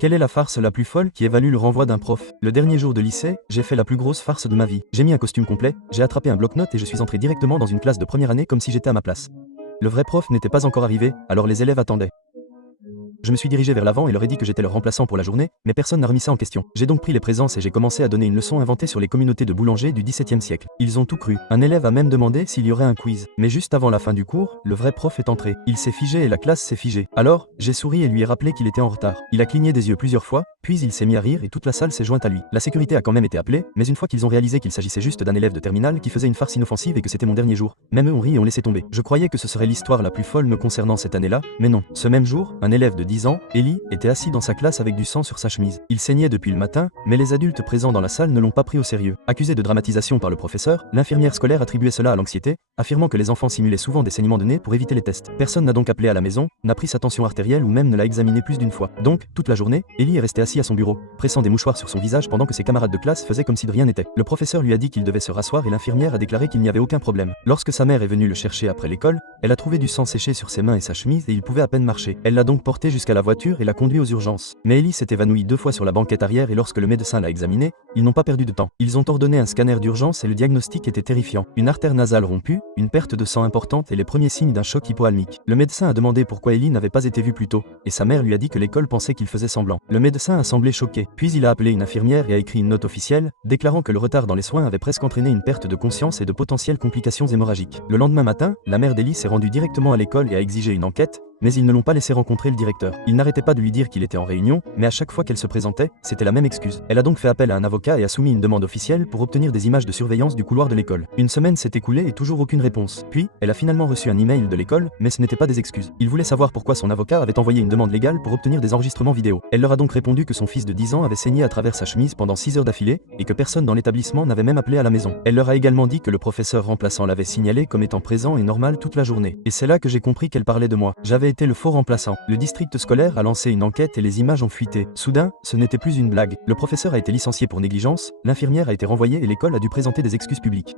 Quelle est la farce la plus folle qui ait valu le renvoi d'un prof? Le dernier jour de lycée, j'ai fait la plus grosse farce de ma vie. J'ai mis un costume complet, j'ai attrapé un bloc-notes et je suis entré directement dans une classe de première année comme si j'étais à ma place. Le vrai prof n'était pas encore arrivé, alors les élèves attendaient. Je me suis dirigé vers l'avant et leur ai dit que j'étais leur remplaçant pour la journée, mais personne n'a remis ça en question. J'ai donc pris les présences et j'ai commencé à donner une leçon inventée sur les communautés de boulangers du XVIIe siècle. Ils ont tout cru. Un élève a même demandé s'il y aurait un quiz. Mais juste avant la fin du cours, le vrai prof est entré. Il s'est figé et la classe s'est figée. Alors, j'ai souri et lui ai rappelé qu'il était en retard. Il a cligné des yeux plusieurs fois, puis il s'est mis à rire et toute la salle s'est jointe à lui. La sécurité a quand même été appelée, mais une fois qu'ils ont réalisé qu'il s'agissait juste d'un élève de terminale qui faisait une farce inoffensive et que c'était mon dernier jour, même eux ont ri et ont laissé tomber. Je croyais que ce serait l'histoire la plus folle me concernant cette année-là, mais non. Ce même jour, un élève de 10 ans, Ellie, était assis dans sa classe avec du sang sur sa chemise. Il saignait depuis le matin, mais les adultes présents dans la salle ne l'ont pas pris au sérieux. Accusé de dramatisation par le professeur, l'infirmière scolaire attribuait cela à l'anxiété, affirmant que les enfants simulaient souvent des saignements de nez pour éviter les tests. Personne n'a donc appelé à la maison, n'a pris sa tension artérielle ou même ne l'a examiné plus d'une fois. Donc, toute la journée, Ellie est resté assis à son bureau, pressant des mouchoirs sur son visage pendant que ses camarades de classe faisaient comme si de rien n'était. Le professeur lui a dit qu'il devait se rasseoir et l'infirmière a déclaré qu'il n'y avait aucun problème. Lorsque sa mère est venue le chercher après l'école, elle a trouvé du sang séché sur ses mains et sa chemise et il pouvait à peine marcher. Elle l'a donc porté jusqu'à la voiture et l'a conduit aux urgences. Mais Ellie s'est évanouie 2 fois sur la banquette arrière et lorsque le médecin l'a examiné, ils n'ont pas perdu de temps. Ils ont ordonné un scanner d'urgence et le diagnostic était terrifiant. Une artère nasale rompue, une perte de sang importante et les premiers signes d'un choc hypoalmique. Le médecin a demandé pourquoi Ellie n'avait pas été vue plus tôt, et sa mère lui a dit que l'école pensait qu'il faisait semblant. Le médecin a semblé choqué, puis il a appelé une infirmière et a écrit une note officielle, déclarant que le retard dans les soins avait presque entraîné une perte de conscience et de potentielles complications hémorragiques. Le lendemain matin, la mère d'Ellie s'est rendue directement à l'école et a exigé une enquête, mais ils ne l'ont pas laissé rencontrer le directeur. Il n'arrêtait pas de lui dire qu'il était en réunion, mais à chaque fois qu'elle se présentait, c'était la même excuse. Elle a donc fait appel à un avocat et a soumis une demande officielle pour obtenir des images de surveillance du couloir de l'école. Une semaine s'est écoulée et toujours aucune réponse. Puis, elle a finalement reçu un email de l'école, mais ce n'était pas des excuses. Il voulait savoir pourquoi son avocat avait envoyé une demande légale pour obtenir des enregistrements vidéo. Elle leur a donc répondu que son fils de 10 ans avait saigné à travers sa chemise pendant 6 heures d'affilée, et que personne dans l'établissement n'avait même appelé à la maison. Elle leur a également dit que le professeur remplaçant l'avait signalé comme étant présent et normal toute la journée. Et c'est là que j'ai compris qu'elle parlait de moi. J'avais été le faux remplaçant. Le district scolaire a lancé une enquête et les images ont fuité. Soudain, ce n'était plus une blague. Le professeur a été licencié pour négligence, l'infirmière a été renvoyée et l'école a dû présenter des excuses publiques.